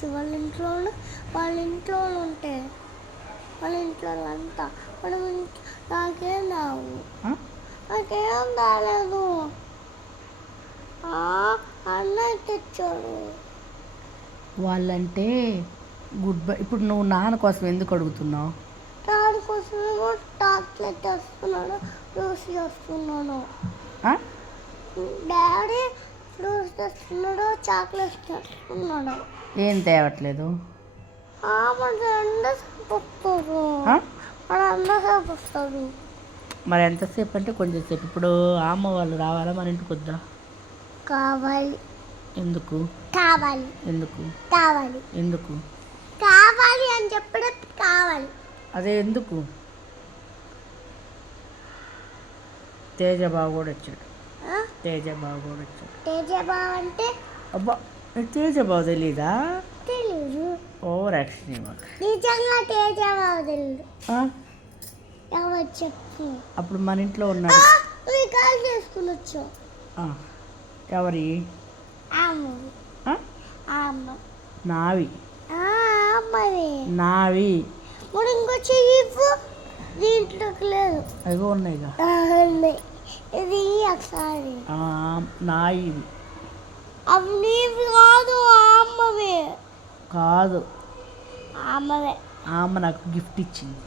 చూసి వాళ్ళ ఇంట్లో ఉంటే వాళ్ళ ఇంట్లో అంతా మనం నాకేం రావు, నాకేం రాలేదు. అన్నయ్య తెచ్చాడు. వాళ్ళంటే గుడ్ బై. ఇప్పుడు నువ్వు నాన్న కోసం ఎందుకు అడుగుతున్నావు? దానికోసమేమో చాక్లెట్ వస్తున్నాడు, జ్యూస్ వస్తున్నాడు. డాడీ ఫ్రూట్స్ తెస్తున్నాడు, చాక్లెట్ తెస్తున్నాడు. ఏం తేవట్లేదు? వస్తాడు. మరి ఎంతసేపు అంటే కొంచెం సేపు. ఇప్పుడు అమ్మ వాళ్ళు రావాలా మన ఇంటికి వద్దా? కావాలి. ఎందుకు కావాలి? ఎందుకు కావాలి? ఎందుకు కావాలి అని చెప్పడం కావాలి. అదే ఎందుకు? తేజబాబు కూడా వచ్చాడు. తేజబాబు కూడా వచ్చాడు. తేజబాబు అంటే అబ్బా, తేజబాబు తెలీదా? తెలీదు. ఓవర్ యాక్షన్ ఇవ్వక. నిజంగా తేజబాబు తెలీదు. ఎవరు చెప్పు. అప్పుడు మన ఇంట్లో ఉన్నాడు. కాల్ చేసుకుని వచ్చు. ఎవరి? నావి. నావి. ఇప్పుడు ఇంకో చెయ్యి దీంట్లోకి లేదు. అవి ఉన్నాయిగా. ఇది ఒకసారి నాయి. అవి నీవి కాదు, అమ్మవే. కాదు, అమ్మవే. అమ్మ నాకు గిఫ్ట్ ఇచ్చింది.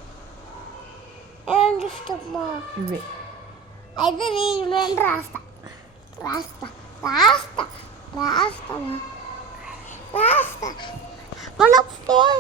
ఏం గిఫ్ట్ అమ్మా? ఇవే. అయితే నేను రాస్తా రాస్తా రాస్తా రాస్తా రాస్తా మన ఫోన్